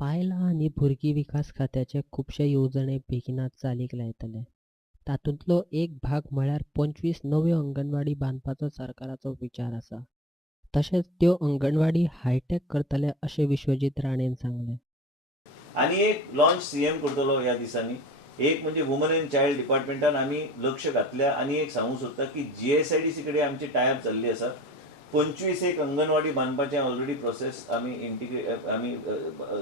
बायलां आनी भुरगीं विकास खात्याचे खुबशे येवजणे बेगीनाच चालीक लायतले. तातूंतलो एक भाग म्हळ्यार 25 नव्यो अंगणवाडी बांदपाचो सरकाराचो विचार आसा. तशेंच त्यो अंगणवाडी हायटेक करतले अशें विश्वजीत राणेन सांगलें. आणि एक लॉन्च सीएम करतलो ह्या दिसांनी. एक म्हणजे वुमन अँड चायल्ड डिपार्टमेंटान आमी लक्ष घातल्या आणि एक सांगू सोदता की जीएसआयडीसी कडेन आमची टायअप चालली आसा. 25 एक अंगणवाडी बांदपाचें ऑलरेडी प्रोसेस आमी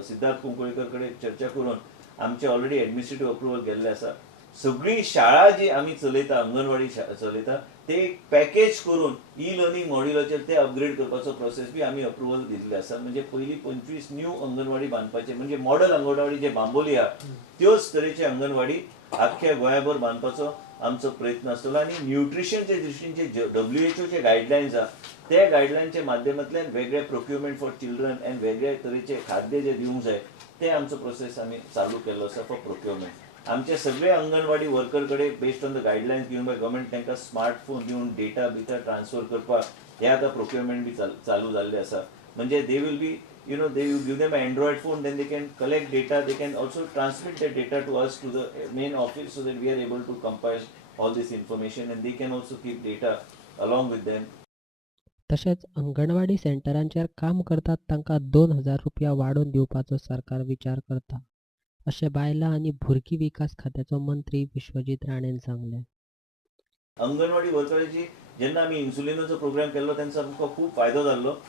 सिद्धार्थ कुंकळकर कडेन चर्चा करून आमचे ऑलरेडी एडमिनिस्ट्रेटिव्ह अप्रुवल गेल्ले आसा. सगळी शाळा जी आमी चलयता अंगणवाडी चलयता ते एक पॅकेज करून ई लर्निंग मॉड्युलाचेर ते अपग्रेड करपाचो प्रोसेस बी आमी अप्रुवल दिल्ले आसा. म्हणजे पयलीं 25 न्यू अंगणवाडी बांदपाचे म्हणजे मॉडल अंगणवाडी जे बांबोली आहा त्योच तरेचे अंगणवाडी आख्ख्या गोंयभर बांदपाचो आमचो प्रयत्न आसतलो. आणि न्यूट्रिशनचे दृश्टीन जे WHO गायडलायन्स आहा त्या गायडलायनच्या माध्यमांतल्यान वेगळे प्रोक्युरमेंट फॉर चिल्ड्रन एंड वेगळे तरेचे खाद्य जे दिवंक जाय ते आमचो प्रोसेस आमी चालू केल्लो आसा फॉर प्रोक्युरमेंट. आमचे सगळे अंगणवाडी वर्कर कडेन based on the guidelines given by government तांकां स्मार्टफोन दिवन डेटा बिटा ट्रान्सफर करपाक हे आतां प्रोक्युरमेंट बी चालू जाल्ले आसा. म्हणजे they will be they will give them an Android phone, then they can collect data, they can also transmit that data to us to the main office so that we are able to compile all this information and they can also keep data along with them. तशेंच अंगणवाडी सेंटरांचेर काम करतात तांकां ₹2000 वाडोवन दिवपाचो सरकार विचार करता, अशें बायलां आनी भुरगीं विकास खात्याचो मंत्री विश्वजीत राणेन सांगलें. अंगणवाडी वर्करांची जेन्ना आमी इन्सुलिनाचो प्रोग्राम केल्लो तेन्ना आमकां खूब फायदो जाल्लो.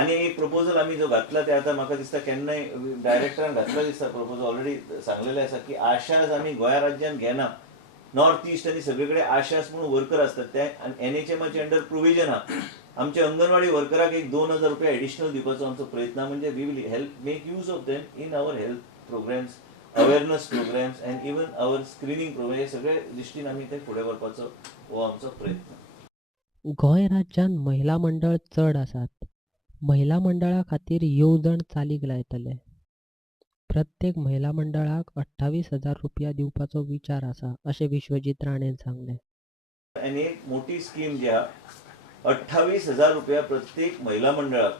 आणि एक प्रपोजल आमी जो घातला ते आता म्हाका दिसता केन्नाय डायरेक्टरान घातला दिसता प्रपोजल ऑलरेडी सांगलेले आसा की आशास आमी गोंय राज्यात घेना. नॉर्थ ईस्ट आनी सगळे कडेन आशास म्हणून वर्कर असतात ते NHMचे अंडर प्रोविजन आहा. आमच्या अंगणवाडी वर्कराक एक ₹2000 एडिशनल दिवपाचो आमचो प्रयत्न. म्हणजे we will help make use of them in our health programmes, awareness programmes and even our screening programme. हे सगळे दृश्टीन आमी ते फुडें व्हरपाचो हो आमचो प्रयत्न. गोंय राज्यांत महिला मंडळ चड आसात. महिला मंडळा खातीर येवजण चालीक लायतले. प्रत्येक महिला मंडळाक ₹28,000 दिवपाचो विचार आसा, अशें विश्वजीत राणेन सांगलें. आणि एक मोठी स्कीम जी आहा ₹28,000 प्रत्येक महिला मंडळाक,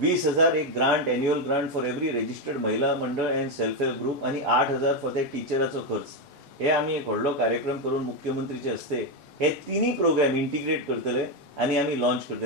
20,000 एक grant annual grant for every registered महिला मंडळ अँड सेल्फ हेल्प ग्रुप आणि 8,000 फॉर त्या टीचराचो खर्च. हे आमी एक व्हडलो कार्यक्रम करून मुख्यमंत्रीचे हस्ते हे तिनी प्रोग्राम इंटिग्रेट करतले आणि आमी लॉन्च करतले.